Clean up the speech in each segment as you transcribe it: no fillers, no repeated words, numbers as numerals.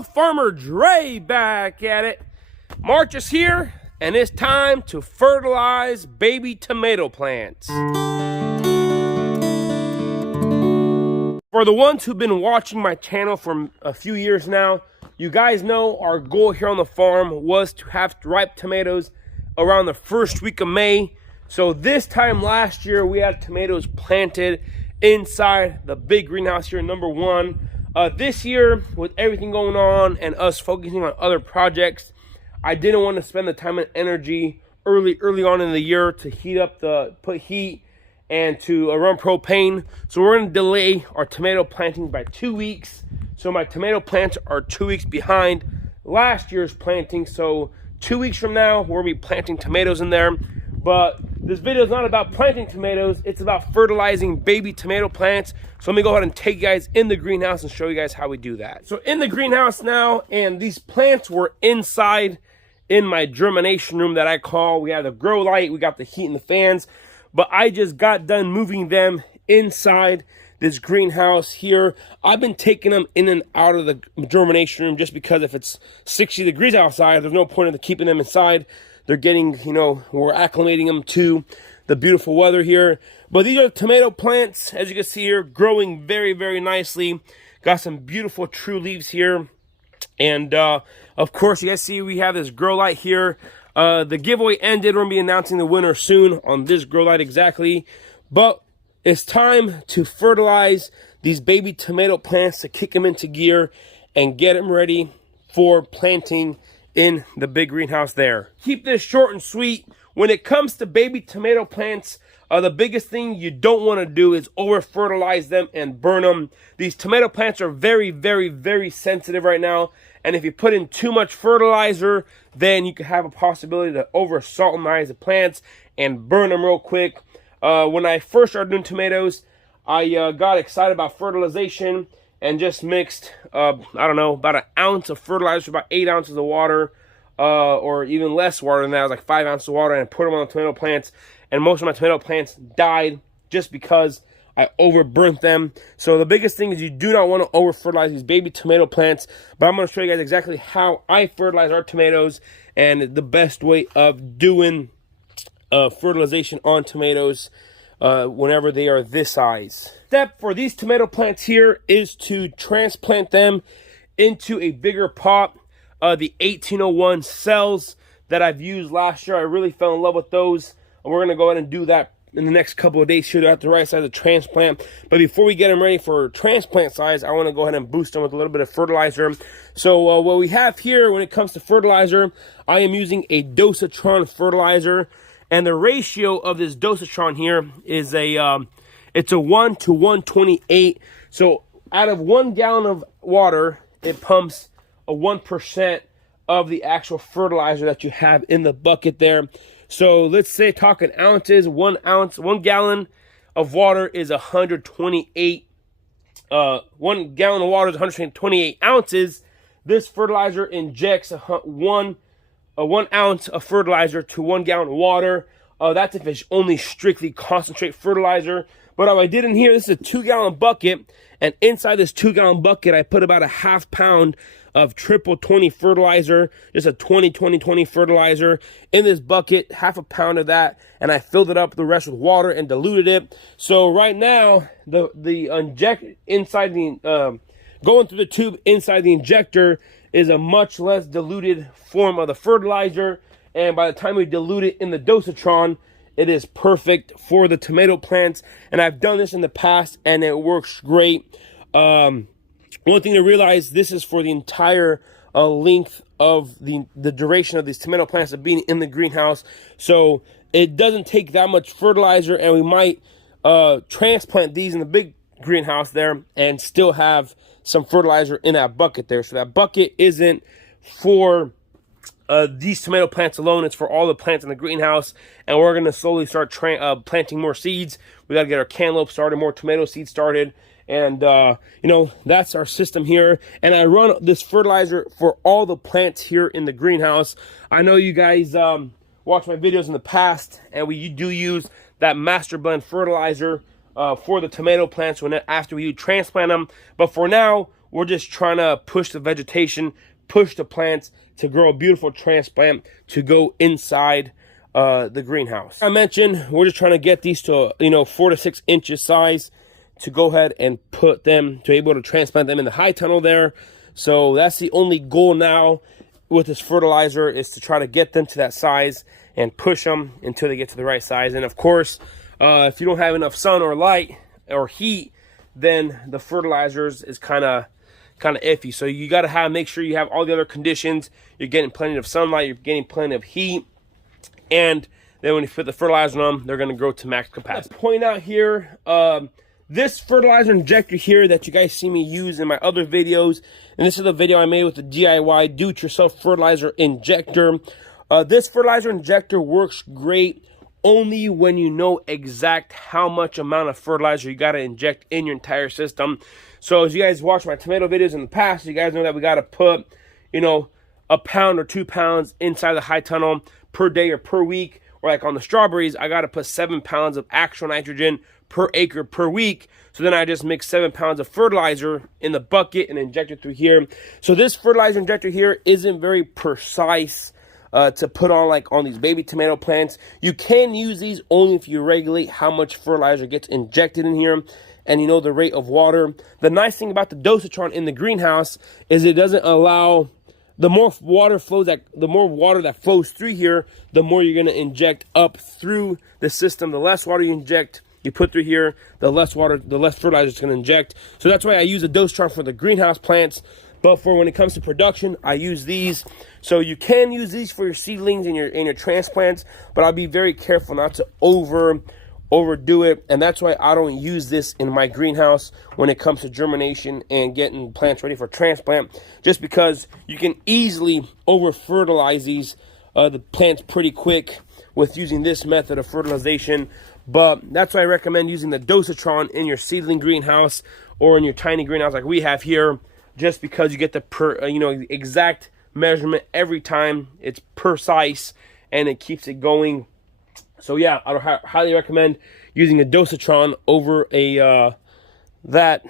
y'all, Farmer Dre back at it. March is here and it's time to fertilize baby tomato plants. For the ones who've been watching my channel for a few years now, you guys know our goal here on the farm was to have ripe tomatoes around the first week of May. So this time last year, we had tomatoes planted inside the big greenhouse here, number one. This year, with everything going on and us focusing on other projects, I didn't want to spend the time and energy early on in the year to put heat and to run propane. So we're going to delay our tomato plantings by 2 weeks. So my tomato plants are 2 weeks behind last year's planting. So 2 weeks from now, we'll be planting tomatoes in there. But this video is not about planting tomatoes, it's about fertilizing baby tomato plants. So let me go ahead and take you guys in the greenhouse and show you guys how we do that. So in the greenhouse now, and these plants were inside in my germination room that I call. We have the grow light, we got the heat and the fans, but I just got done moving them inside this greenhouse here. I've been taking them in and out of the germination room just because if it's 60 degrees outside, there's no point in keeping them inside. They're getting, we're acclimating them to the beautiful weather here. But these are tomato plants, as you can see here, growing very, very nicely. Got some beautiful true leaves here. And of course, you guys see we have this grow light here. The giveaway ended. We're going to be announcing the winner soon on this grow light exactly. But it's time to fertilize these baby tomato plants to kick them into gear and get them ready for planting in the big greenhouse there. Keep this short and sweet. When it comes to baby tomato plants, the biggest thing you don't want to do is over fertilize them and burn them. These tomato plants are very, very, very sensitive right now. And if you put in too much fertilizer, then you could have a possibility to over saltinize the plants and burn them real quick. When I first started doing tomatoes, I got excited about fertilization and just mixed, I don't know, about an ounce of fertilizer, about 8 ounces of water, or even less water than that. It was like 5 ounces of water, and I put them on the tomato plants. And most of my tomato plants died just because I overburnt them. So the biggest thing is you do not want to over fertilize these baby tomato plants. But I'm going to show you guys exactly how I fertilize our tomatoes and the best way of doing fertilization on tomatoes whenever they are this size. Step for these tomato plants here is to transplant them into a bigger pot. The 1801 cells that I've used last year, I really fell in love with those. And we're going to go ahead and do that in the next couple of days here. They're at the right size of transplant. But before we get them ready for transplant size, I want to go ahead and boost them with a little bit of fertilizer. So what we have here when it comes to fertilizer, I am using a dosatron fertilizer. And the ratio of this dosatron here is it's a 1 to 128. So out of 1 gallon of water, it pumps a 1% of the actual fertilizer that you have in the bucket there. So let's say talking ounces, 1 gallon of water is 128. 1 gallon of water is 128 ounces. This fertilizer injects one ounce of fertilizer to 1 gallon of water. That's if it's only strictly concentrate fertilizer. But what I did in here, this is a 2 gallon bucket. And inside this 2 gallon bucket, I put about a ½ pound of triple 20 fertilizer, just a 20-20-20 fertilizer in this bucket, ½ pound of that, and I filled it up the rest with water and diluted it. So right now, the inject inside the going through the tube inside the injector is a much less diluted form of the fertilizer, and by the time we dilute it in the dosatron, it is perfect for the tomato plants. And I've done this in the past and it works great. One thing to realize, this is for the entire length of the duration of these tomato plants of being in the greenhouse. So it doesn't take that much fertilizer, and we might transplant these in the big greenhouse there and still have some fertilizer in that bucket there. So that bucket isn't for these tomato plants alone, it's for all the plants in the greenhouse. And we're going to slowly start planting more seeds. We got to get our cantaloupe started, more tomato seeds started. And, that's our system here. And I run this fertilizer for all the plants here in the greenhouse. I know you guys watched my videos in the past, and we do use that master blend fertilizer for the tomato plants after we transplant them. But for now, we're just trying to push the vegetation, push the plants to grow a beautiful transplant to go inside the greenhouse. I mentioned we're just trying to get these to 4 to 6 inches size to go ahead and put them to able to transplant them in the high tunnel there. So that's the only goal now with this fertilizer, is to try to get them to that size and push them until they get to the right size. And of course, if you don't have enough sun or light or heat, then the fertilizers is kind of iffy. So you got to make sure you have all the other conditions. You're getting plenty of sunlight, you're getting plenty of heat, and then when you put the fertilizer on them, they're going to grow to max capacity. Let's point out here, this fertilizer injector here that you guys see me use in my other videos, and this is the video I made with the DIY do-it-yourself fertilizer injector. This fertilizer injector works great only when you know exact how much amount of fertilizer you got to inject in your entire system. So as you guys watch my tomato videos in the past, you guys know that we got to put, a pound or 2 pounds inside the high tunnel per day or per week. Or like on the strawberries, I got to put 7 pounds of actual nitrogen per acre per week. So then I just mix 7 pounds of fertilizer in the bucket and inject it through here. So this fertilizer injector here isn't very precise to put on like on these baby tomato plants. You can use these only if you regulate how much fertilizer gets injected in here and you know the rate of water. The nice thing about the dosatron in the greenhouse is it doesn't allow, the more water that flows through here, the more you're going to inject up through the system. The less water you put through here, the less fertilizer it's going to inject. So that's why I use a dosatron for the greenhouse plants. But for when it comes to production, I use these. So you can use these for your seedlings and your transplants, but I'll be very careful not to overdo it. And that's why I don't use this in my greenhouse when it comes to germination and getting plants ready for transplant, just because you can easily over fertilize the plants pretty quick with using this method of fertilization. But that's why I recommend using the dosatron in your seedling greenhouse or in your tiny greenhouse like we have here, just because you get the exact measurement every time. It's precise and it keeps it going. So yeah, I highly recommend using a dosatron over that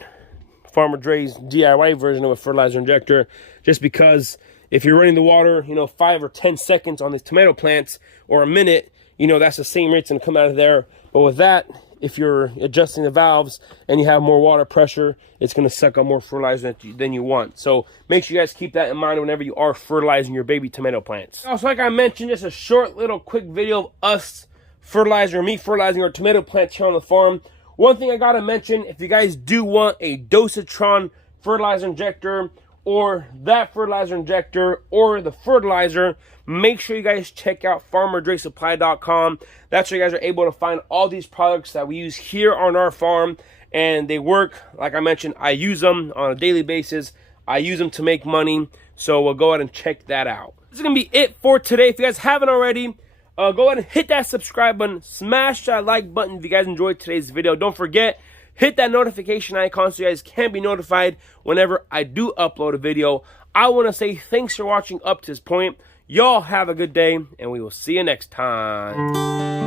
Farmer Dre's DIY version of a fertilizer injector, just because if you're running the water 5 or 10 seconds on these tomato plants, or a minute, that's the same rate's gonna come out of there. But with that, if you're adjusting the valves and you have more water pressure, it's going to suck up more fertilizer than you want. So make sure you guys keep that in mind whenever you are fertilizing your baby tomato plants. Also, like I mentioned, just a short little quick video of me fertilizing our tomato plants here on the farm. One thing I got to mention, if you guys do want a dosatron fertilizer injector, or that fertilizer injector, or the fertilizer, make sure you guys check out farmerdresupply.com. That's where you guys are able to find all these products that we use here on our farm, and they work. Like I mentioned, I use them on a daily basis. I use them to make money, so we'll go ahead and check that out. This is going to be it for today. If you guys haven't already, go ahead and hit that subscribe button, smash that like button if you guys enjoyed today's video. Don't forget, hit that notification icon so you guys can be notified whenever I do upload a video. I want to say thanks for watching up to this point. Y'all have a good day, and we will see you next time.